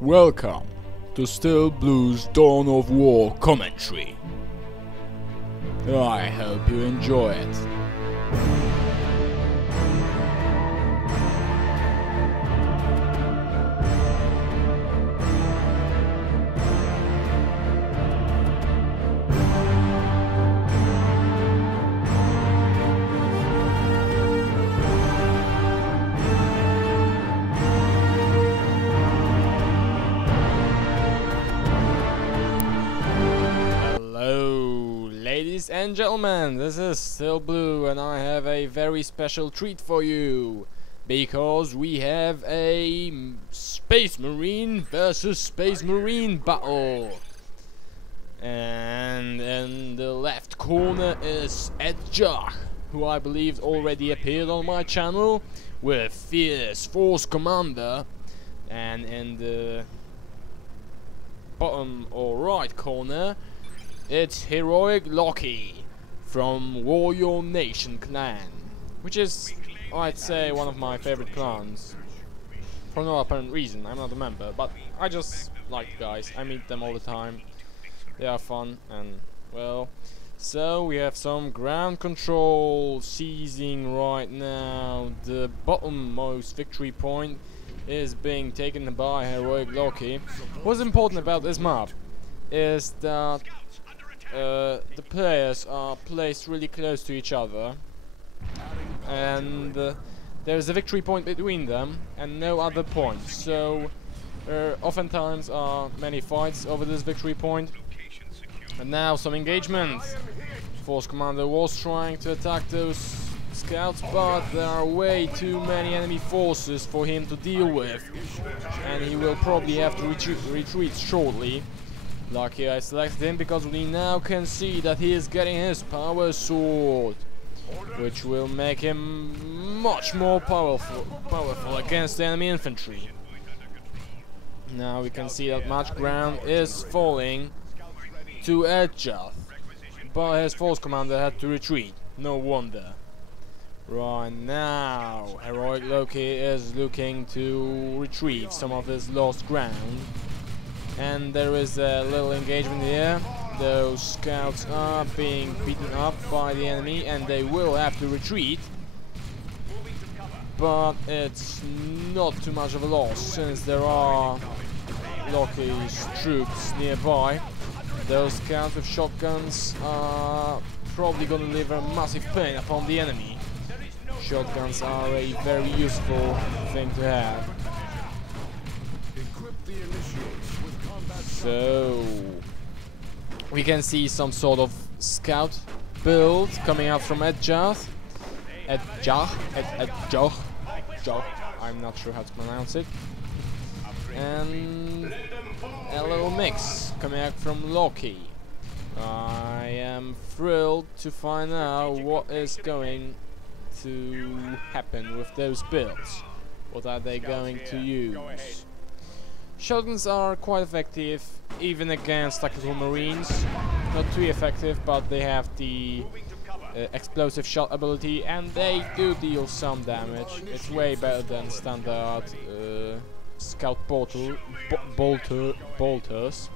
Welcome to Still Blues Dawn of War commentary. I hope you enjoy it. Ladies and gentlemen, this is Still Blue and I have a very special treat for you, because we have a Space Marine versus Space Marine battle. And in the left corner is Edjuh, who I believe already appeared on my channel with Fierce Force Commander, and in the bottom or right corner it's Heroic Locky from Warrior Nation clan, which is, I'd say, one of my favorite clans. For no apparent reason, I'm not a member, but I just like the guys. I meet them all the time. They are fun and, well, so we have some ground control seizing right now. The bottommost victory point is being taken by Heroic Locky. What's important about this map is that the players are placed really close to each other, and there's a victory point between them and no other point, so oftentimes are many fights over this victory point. And now some engagement. Force Commander was trying to attack those scouts, but there are way too many enemy forces for him to deal with, and he will probably have to retreat shortly. Lucky I selected him because we now can see that he is getting his power sword, which will make him much more powerful against the enemy infantry. Now we can see that much ground is falling to Edjuh, but his force commander had to retreat. No wonder. Right now, Heroic Locky is looking to retrieve some of his lost ground. And there is a little engagement here. Those scouts are being beaten up by the enemy and they will have to retreat. But it's not too much of a loss, since there are Locky's troops nearby. Those scouts with shotguns are probably going to deliver massive pain upon the enemy. Shotguns are a very useful thing to have. So we can see some sort of scout build coming out from Edjuh. I'm not sure how to pronounce it. And a little mix coming out from Locky. I am thrilled to find out what is going to happen with those builds. What are they going to use? Shotguns are quite effective, even against tactical marines. Not too effective, but they have the explosive shot ability, and they do deal some damage. It's way better than standard scout bolters.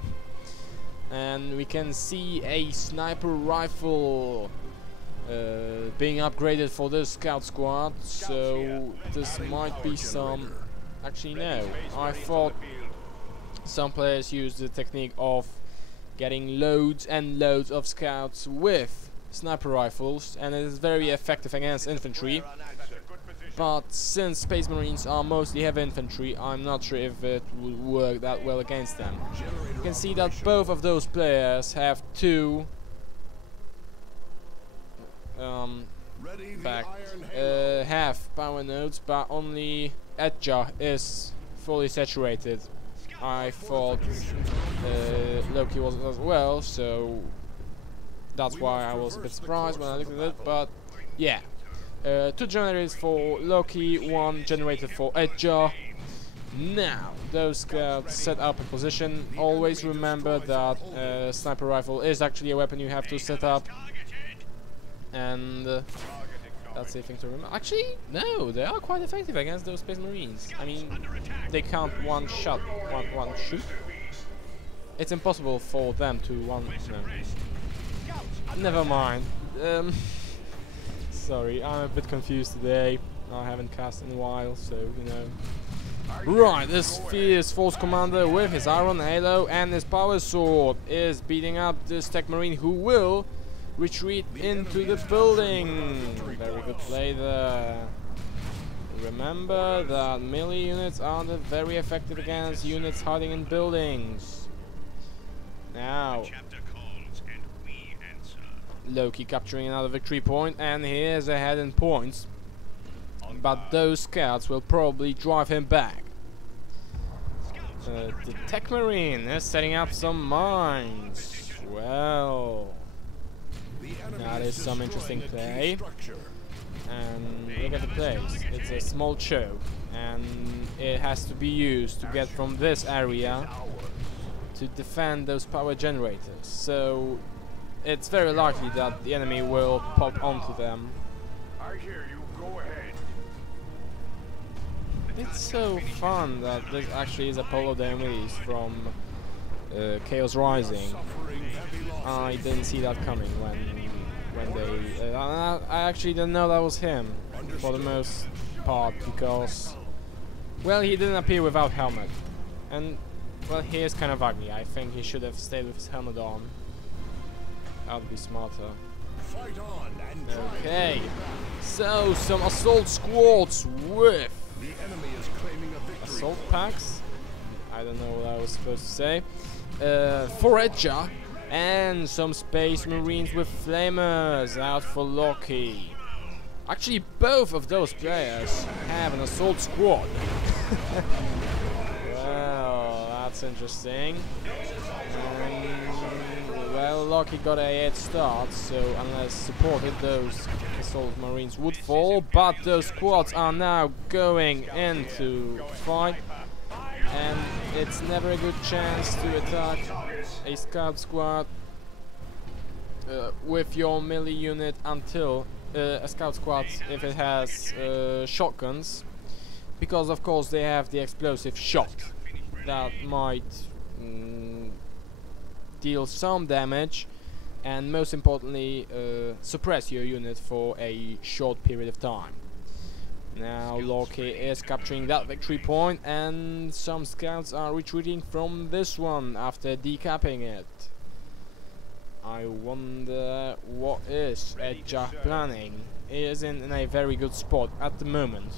And we can see a sniper rifle being upgraded for this scout squad, so this might be some... Actually no, I thought some players use the technique of getting loads and loads of scouts with sniper rifles, and it is very effective against infantry. But since Space Marines are mostly heavy infantry, I'm not sure if it would work that well against them. You can see that both of those players have two half power nodes, but only Edjuh is fully saturated. I thought Locky was as well, so that's why I was a bit surprised when I looked at it. But yeah, 2 generators for Locky, 1 generator for Edjuh. Now, those scouts set up a position. Always remember that sniper rifle is actually a weapon you have to set up, and That's the thing to remember. Actually, no, they are quite effective against those Space Marines. I mean, they can't one shoot. It's impossible for them to no. Never mind. Sorry, I'm a bit confused today. I haven't cast in a while, so you know. Right, this fierce Force Commander with his Iron Halo and his Power Sword is beating up this Tech Marine who will retreat into the building. Very good play there. Remember that melee units aren't very effective against units hiding in buildings. Now, Loki capturing another victory point, and he is ahead in points. But those scouts will probably drive him back. The Tech Marine is setting up some mines. Well, that is some interesting play. And look at the place. It's a small choke, and it has to be used to get from this area to defend those power generators. So it's very likely that the enemy will pop onto them. I hear you. Go ahead. It's so fun that this actually is a Polo Diomedes from Chaos Rising. I didn't see that coming when they. I actually didn't know that was him for the most part, because, well, he didn't appear without helmet, and well, he is kind of ugly. I think he should have stayed with his helmet on. That would be smarter. Okay, so some assault squads with assault packs. I don't know what I was supposed to say. For Edjuh, and some Space Marines with flamers out for Locky. Actually, both of those players have an assault squad. Well, that's interesting. Well, Locky got a head start, so unless supported, those assault marines would fall. But those squads are now going into fight, and it's never a good chance to attack a scout squad with your melee unit until a scout squad, if it has shotguns, because of course they have the explosive shot that might deal some damage, and most importantly suppress your unit for a short period of time. Now Locky is capturing that victory point, and some scouts are retreating from this one after decapping it. I wonder what is Edjuh planning. He is in a very good spot at the moment.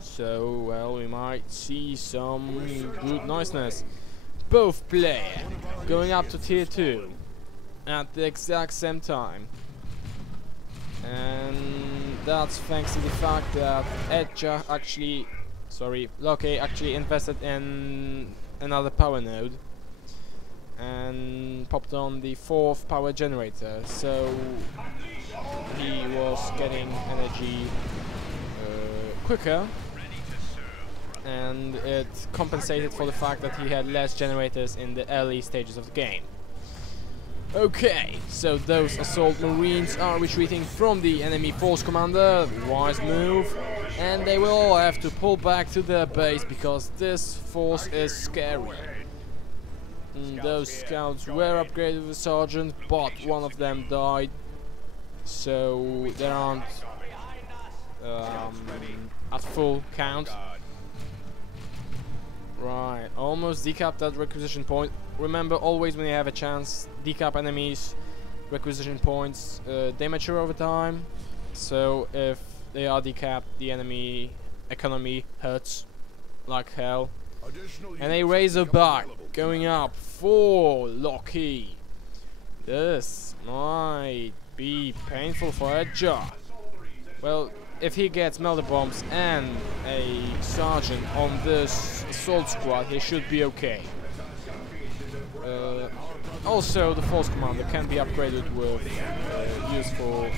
So, well, we might see some good niceness. Both players going up to tier 2 at the exact same time. And that's thanks to the fact that Locky actually invested in another power node and popped on the 4th power generator, so he was getting energy quicker, and it compensated for the fact that he had less generators in the early stages of the game. Okay, so those assault marines are retreating from the enemy force commander. Wise move, and they will all have to pull back to their base because this force is scary. Those scouts were upgraded with a sergeant, but one of them died, so they aren't at full count. Right, almost decapped that requisition point. Remember, always when you have a chance, decap enemies. Requisition points, they mature over time, so if they are decapped, the enemy economy hurts like hell. And a Razorback going up for Locky. This might be painful for Edjuh. Well, if he gets melter bombs and a sergeant on this assault squad, he should be okay. Also, the force commander can be upgraded with useful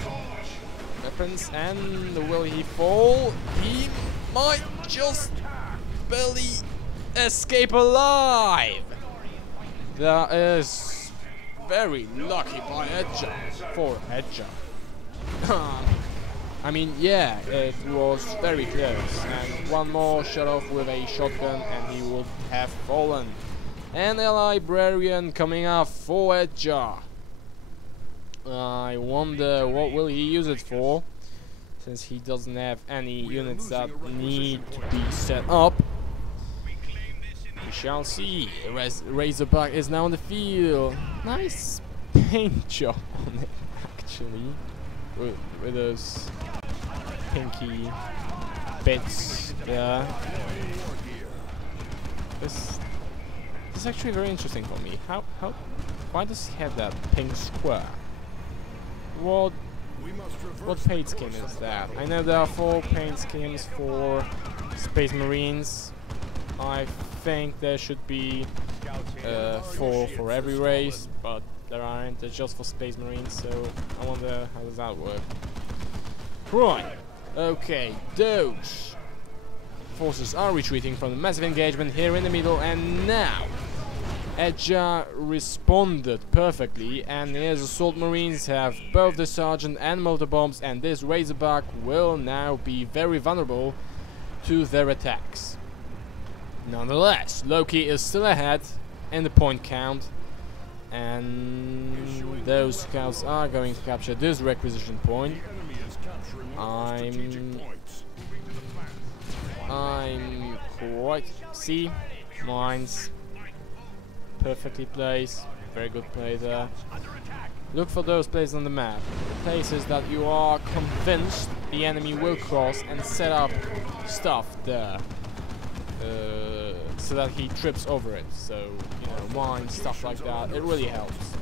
weapons. And will he fall? He might just barely escape alive. That is very lucky by Edjuh, for Edjuh. I mean, yeah, it was very close. And one more shot off with a shotgun and he would have fallen. And a librarian coming up for Edjuh. I wonder what will he use it for, since he doesn't have any units that need to be set up. We shall see. Razorback is now on the field. Nice paint job on it, actually, with those pinky bits there. This is actually very interesting for me. Why does he have that pink square? What paint scheme is that? I know there are 4 paint schemes for Space Marines. I think there should be 4 for every race, but there aren't. They're just for Space Marines, so I wonder how does that work. Right. Okay, those forces are retreating from the massive engagement here in the middle, and now Edjuh responded perfectly, and his assault marines have both the sergeant and motor bombs, and this Razorback will now be very vulnerable to their attacks. Nonetheless, Locky is still ahead in the point count, and those scouts are going to capture this requisition point. I'm quite see mines. Perfectly placed, very good play there. Look for those places on the map, places that you are convinced the enemy will cross, and set up stuff there, so that he trips over it. So, you know, mines, stuff like that, it really helps.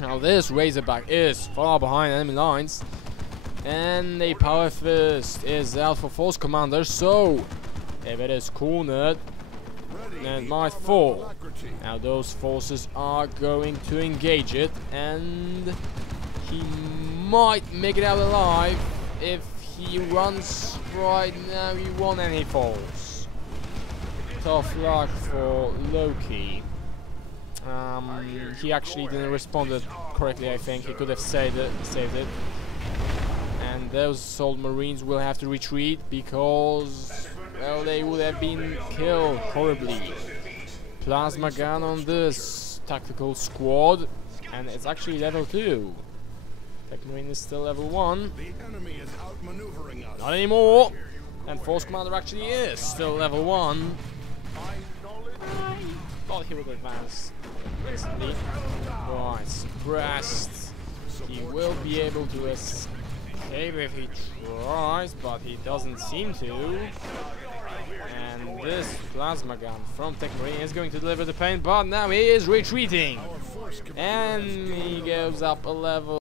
Now this Razorback is far behind enemy lines, and a power fist is out for force commander, so if it is cornered, and might fall. Now those forces are going to engage it, and he might make it out alive if he runs right now. He won't, and he falls. Tough luck for Locky. He actually didn't respond correctly. I think he could have saved it. And those assault marines will have to retreat because, well, they would have been killed horribly. Plasma gun on this tactical squad, and it's actually level 2. Tech Marine is still level 1. Not anymore. And Force Commander actually is still level 1. I thought he would advance recently. Right, suppressed. He will be able to escape if he tries, but he doesn't seem to. And this plasma gun from Tech Marine is going to deliver the pain, but now he is retreating. And he goes up a level.